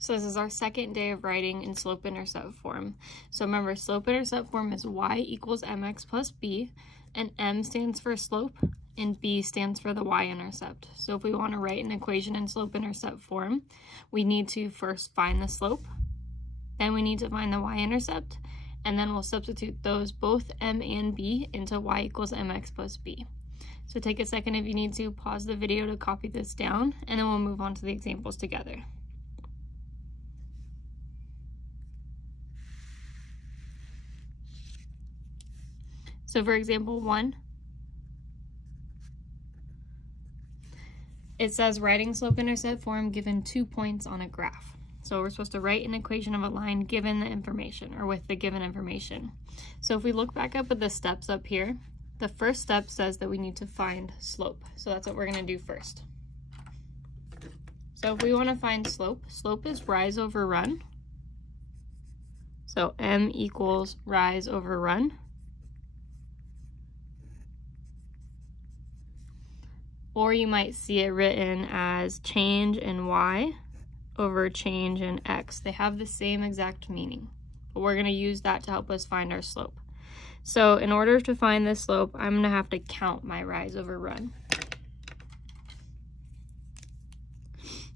So this is our second day of writing in slope-intercept form. So remember, slope-intercept form is y equals mx plus b, and m stands for slope, and b stands for the y-intercept. So if we want to write an equation in slope-intercept form, we need to first find the slope, then we need to find the y-intercept, and then we'll substitute those, both m and b, into y equals mx plus b. So take a second if you need to, pause the video to copy this down, and then we'll move on to the examples together. So for example 1, it says writing slope-intercept form given 2 points on a graph. So we're supposed to write an equation of a line given the information, or with the given information. So if we look back up at the steps up here, the first step says that we need to find slope. So that's what we're going to do first. So if we want to find slope, slope is rise over run. So m equals rise over run. Or you might see it written as change in y over change in x. They have the same exact meaning, but we're going to use that to help us find our slope. So in order to find this slope, I'm going to have to count my rise over run.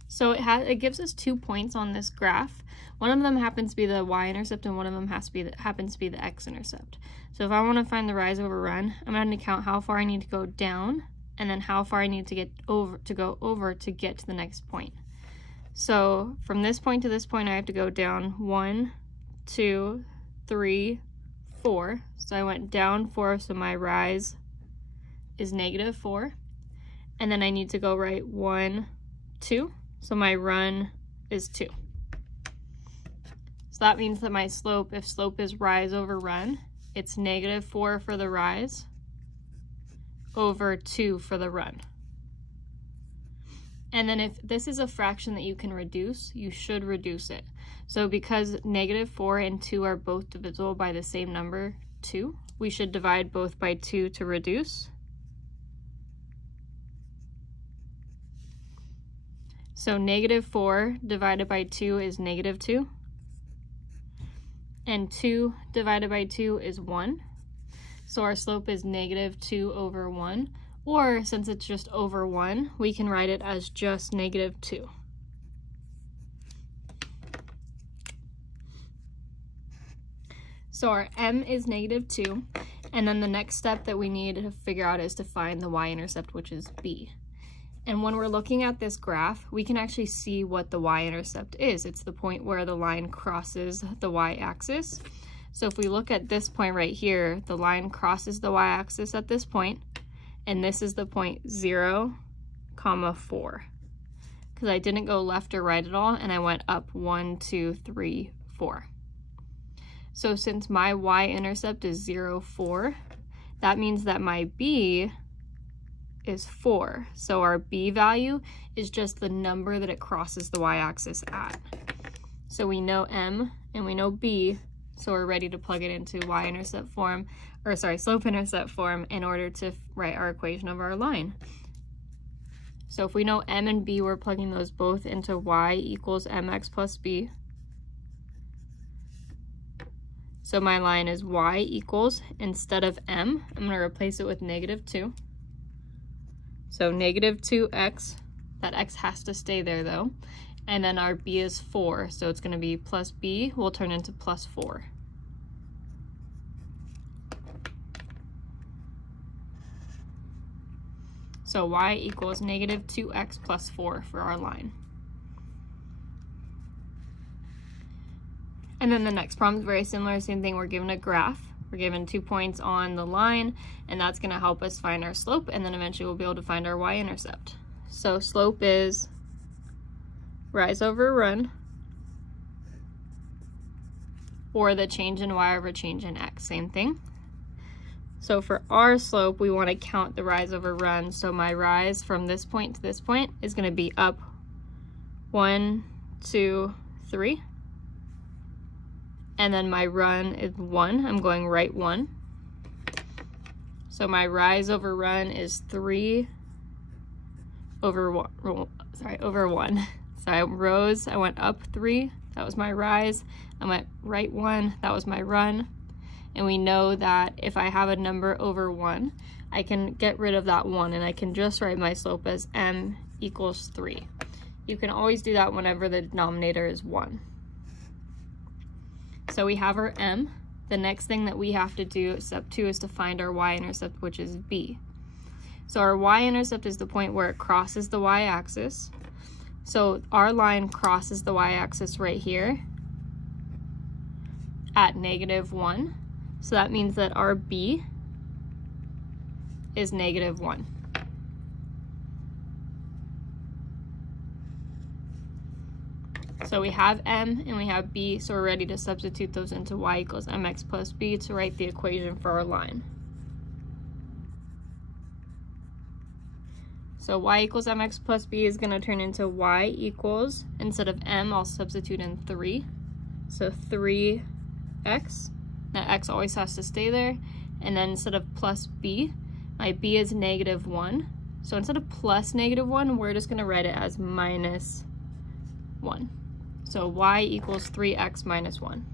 So it gives us 2 points on this graph. One of them happens to be the y-intercept, and one of them happens to be the x-intercept. So if I want to find the rise over run, I'm going to count how far I need to go down, and then how far I need to go over to get to the next point. So from this point to this point, I have to go down 1, 2, 3, 4. So I went down 4, so my rise is -4. And then I need to go right 1, 2, so my run is 2. So that means that my slope, if slope is rise over run, it's -4 for the rise over 2 for the run. And then if this is a fraction that you can reduce, you should reduce it. So because -4 and 2 are both divisible by the same number, 2, we should divide both by 2 to reduce. So -4 divided by 2 is -2. And 2 divided by 2 is 1. So our slope is -2 over 1, or since it's just over 1, we can write it as just -2. So our m is -2, and then the next step that we need to figure out is to find the y-intercept, which is b. And when we're looking at this graph, we can actually see what the y-intercept is. It's the point where the line crosses the y-axis. So if we look at this point right here, the line crosses the y-axis at this point, and this is the point 0, 4. Because I didn't go left or right at all, and I went up 1, 2, 3, 4. So since my y-intercept is 0, 4, that means that my b is 4. So our b value is just the number that it crosses the y-axis at. So we know m and we know b, so we're ready to plug it into y-intercept form, or sorry, slope-intercept form in order to write our equation of our line. So if we know m and b, we're plugging those both into y equals mx plus b. So my line is y equals, instead of m, I'm going to replace it with -2. So -2x, that x has to stay there though. And then our b is 4, so it's going to be plus b will turn into plus 4. So y equals -2x plus 4 for our line. And then the next problem is very similar, same thing, we're given a graph. We're given 2 points on the line, and that's going to help us find our slope, and then eventually we'll be able to find our y-intercept. So slope is rise over run, or the change in y over change in x, same thing. So for our slope, we want to count the rise over run. So my rise from this point to this point is going to be up 1, 2, 3. And then my run is 1. I'm going right 1. So my rise over run is 3 over 1. So I rose, I went up 3, that was my rise. I went right 1, that was my run. And we know that if I have a number over 1, I can get rid of that 1 and I can just write my slope as m equals 3. You can always do that whenever the denominator is 1. So we have our m. The next thing that we have to do, step 2, is to find our y-intercept, which is b. So our y-intercept is the point where it crosses the y-axis. So our line crosses the y-axis right here at -1. So that means that our b is -1. So we have m and we have b, so we're ready to substitute those into y equals mx plus b to write the equation for our line. So y equals mx plus b is going to turn into y equals, instead of m, I'll substitute in 3. So 3x, that x always has to stay there. And then instead of plus b, my b is -1. So instead of plus -1, we're just going to write it as -1. So y equals 3x minus 1.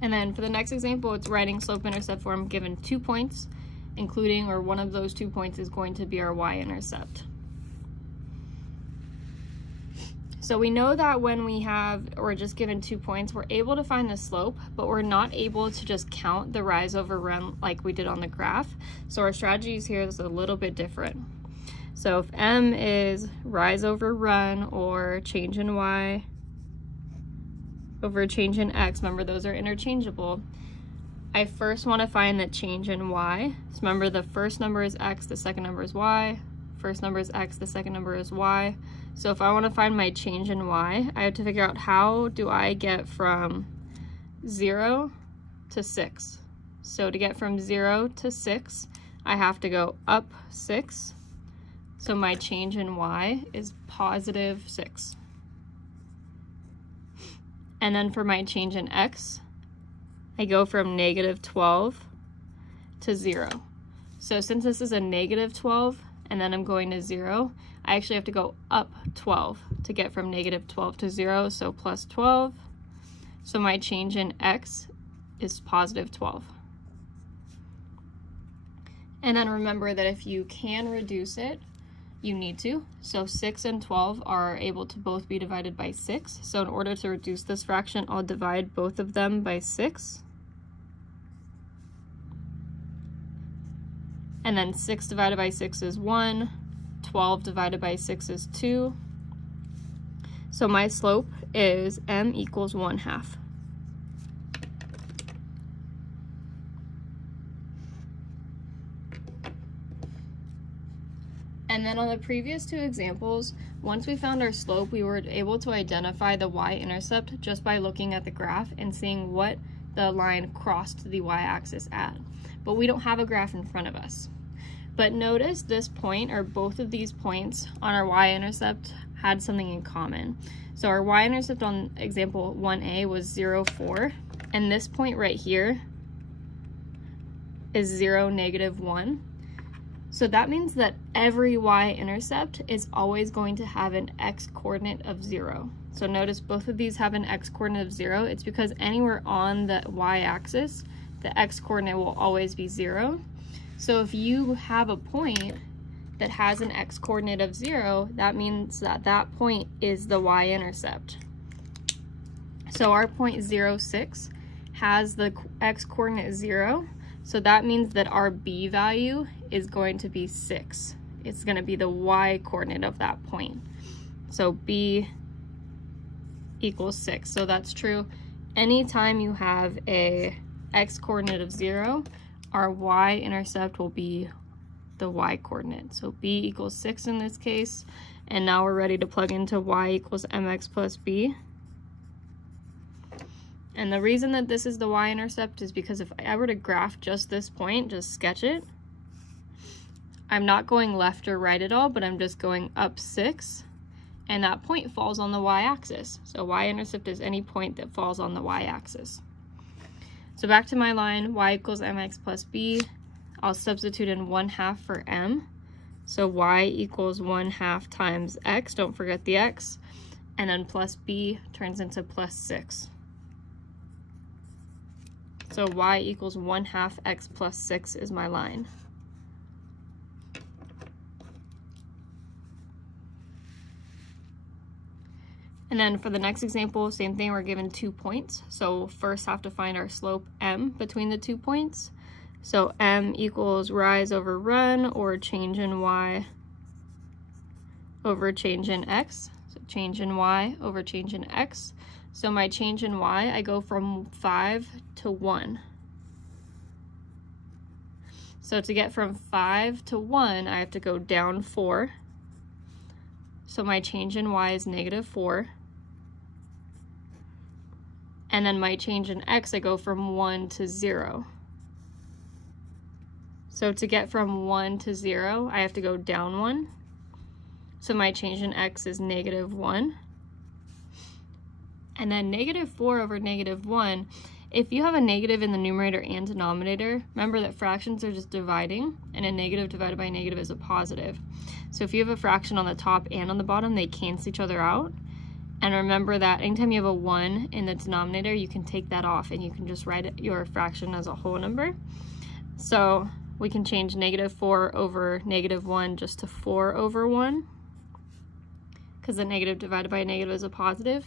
And then for the next example, it's writing slope-intercept form given 2 points, including, or one of those 2 points is going to be our y-intercept. So we know that when we're just given 2 points, we're able to find the slope, but we're not able to just count the rise over run like we did on the graph. So our strategies here is a little bit different. So if m is rise over run, or change in y over change in x, remember those are interchangeable, I first want to find the change in y. So remember, the first number is x, the second number is y. First number is x, the second number is y. So if I want to find my change in y, I have to figure out how do I get from 0 to 6. So to get from 0 to 6, I have to go up 6. So my change in y is positive 6. And then for my change in x, I go from -12 to 0. So since this is a -12 and then I'm going to 0, I actually have to go up 12 to get from -12 to 0, so plus 12. So my change in x is positive 12. And then remember that if you can reduce it, you need to. So 6 and 12 are able to both be divided by 6. So in order to reduce this fraction, I'll divide both of them by 6. And then 6 divided by 6 is 1. 12 divided by 6 is 2. So my slope is m equals 1/2. And then on the previous 2 examples, once we found our slope, we were able to identify the y-intercept just by looking at the graph and seeing what the line crossed the y-axis at. But we don't have a graph in front of us. But notice this point, or both of these points on our y-intercept, had something in common. So our y-intercept on example 1a was 0, 4, and this point right here is 0, -1. So that means that every y-intercept is always going to have an x-coordinate of 0. So notice both of these have an x-coordinate of 0. It's because anywhere on the y-axis, the x-coordinate will always be 0. So if you have a point that has an x-coordinate of 0, that means that that point is the y-intercept. So our point 0, 6 has the x-coordinate 0. So that means that our b value is going to be 6. It's going to be the y-coordinate of that point. So b equals 6. So that's true anytime you have a x-coordinate of 0, our y-intercept will be the y-coordinate. So b equals 6 in this case. And now we're ready to plug into y equals mx plus b. And the reason that this is the y-intercept is because if I were to graph just this point, just sketch it, I'm not going left or right at all, but I'm just going up 6, and that point falls on the y-axis. So y-intercept is any point that falls on the y-axis. So back to my line, y equals mx plus b. I'll substitute in 1/2 for m. So y equals 1/2 times x, don't forget the x, and then plus b turns into plus 6. So y equals 1/2 x plus 6 is my line. And then for the next example, same thing, we're given 2 points. So first have to find our slope m between the 2 points. So m equals rise over run, or change in y over change in x. So change in y over change in x. So my change in y, I go from 5 to 1. So to get from 5 to 1, I have to go down 4. So my change in y is -4. And then my change in x, I go from 1 to 0. So to get from 1 to 0, I have to go down 1. So my change in x is -1. And then -4 over -1, if you have a negative in the numerator and denominator, remember that fractions are just dividing, and a negative divided by a negative is a positive. So if you have a fraction on the top and on the bottom, they cancel each other out. And remember that anytime you have a 1 in the denominator, you can take that off and you can just write your fraction as a whole number. So we can change -4 over -1 just to 4 over 1, because the negative divided by a negative is a positive.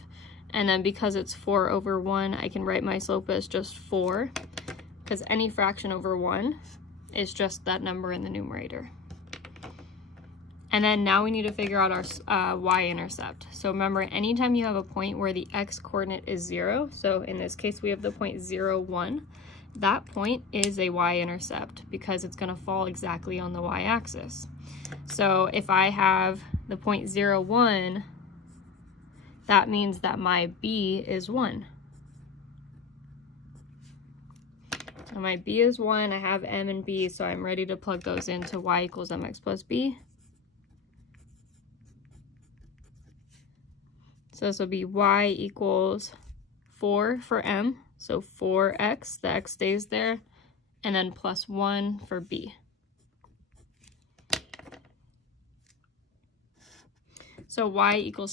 And then because it's 4 over 1, I can write my slope as just 4, because any fraction over 1 is just that number in the numerator. And then now we need to figure out our y-intercept. So remember, anytime you have a point where the x-coordinate is 0, so in this case we have the point 0, 1, that point is a y-intercept because it's going to fall exactly on the y-axis. So if I have the point 0, 1, that means that my b is 1. So my b is 1, I have m and b, so I'm ready to plug those into y equals mx plus b. So this will be y equals 4 for m, so 4x, the x stays there, and then plus 1 for b. So y equals